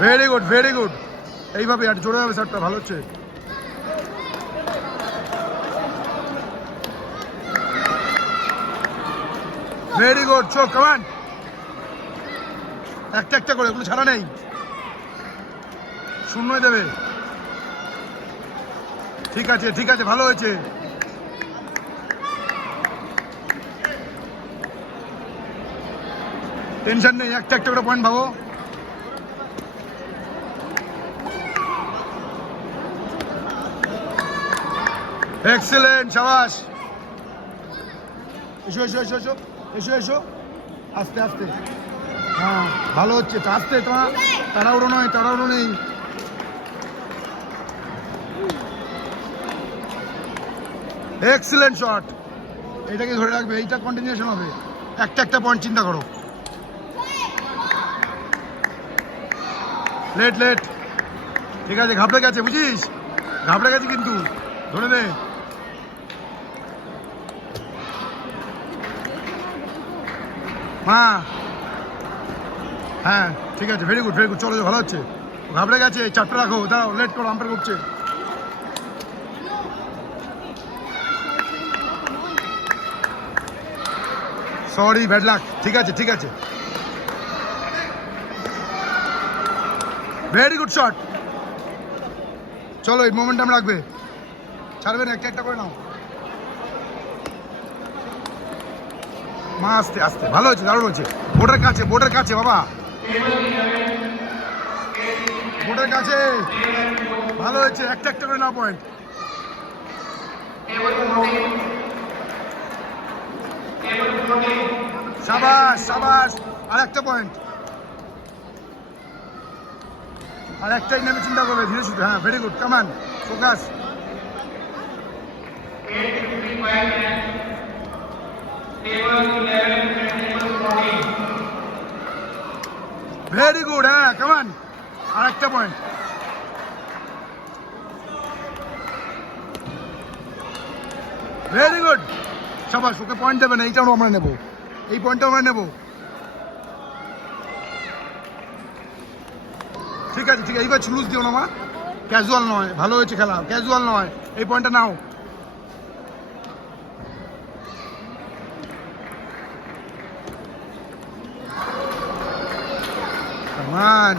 Very good very good. এইভাবে আর জোরে হবে শার্টটা, ভালো হচ্ছে। ভেরি গুড, চো কামান। একটা একটা করে, এগুলো ছাড়া নেই, শূন্যই দেবে। ঠিক আছে ঠিক আছে, ভালো হয়েছে। টেনশন নেই, একটা একটা করে পয়েন্ট ভাবো। এক্সেলেন্ট, শাবাশ। এসো এসো এসো এসো এসো এসো, আস্তে আস্তে। হ্যাঁ ভালো হচ্ছে, আস্তে, তোমার তাড়াহুড়ো নয়, তাড়াহুড়ো নেই। এক্সিলেন্ট শট, এটাকে ধরে রাখবে, এইটা কন্টিনিউশন হবে। একটা একটা পয়েন্ট চিন্তা করো। লেট লেট, ঠিক আছে, ঘাবড়ে গেছে বুঝিস, ঘাবড়ে গেছে কিন্তু, ধরে নে। হ্যাঁ হ্যাঁ ঠিক আছে, ভেরি গুড ভেরি গুড, চলো ভালো হচ্ছে। ঘাবড়ে গেছে, চারটে রাখো, দাঁড়াও, লেট করো, আম্পায়ার করছে। সরি, ব্যাড লাক, ঠিক আছে ঠিক আছে। ভেরি গুড শট, চলো এই মোমেন্টাম রাখবে, ছাড়বে না, একটা একটা করে নাও। মা আস্তে আস্তে, ভালো হয়েছে, দারুণ হয়েছে। বোর্ডের কাছে, বোর্ডের কাছে বাবা, বোর্ডের কাছে, ভালো হয়েছে, একটা একটা করে নাও পয়েন্ট। সাবাস সাবাস, আর একটা পয়েন্ট, আর একটাই নামে চিন্তা করবে, ধীরে সুধে। হ্যাঁ ভেরি গুড, কামান, ফোকাস। ভেরি গুড, হ্যাঁ কামান, আর একটা পয়েন্ট। ভেরি গুড, সাবাস, ওকে পয়েন্ট দেবে না, এইটাও আমরা নেবো, এই পয়েন্টটা আমরা নেবো। ঠিক আছে ঠিক আছে, এইবার ছুলুস দিও না মা, ক্যাজুয়াল নয়, ভালো হয়েছে খেলা, ক্যাজুয়াল নয়, এই পয়েন্টটা নাও। কামান।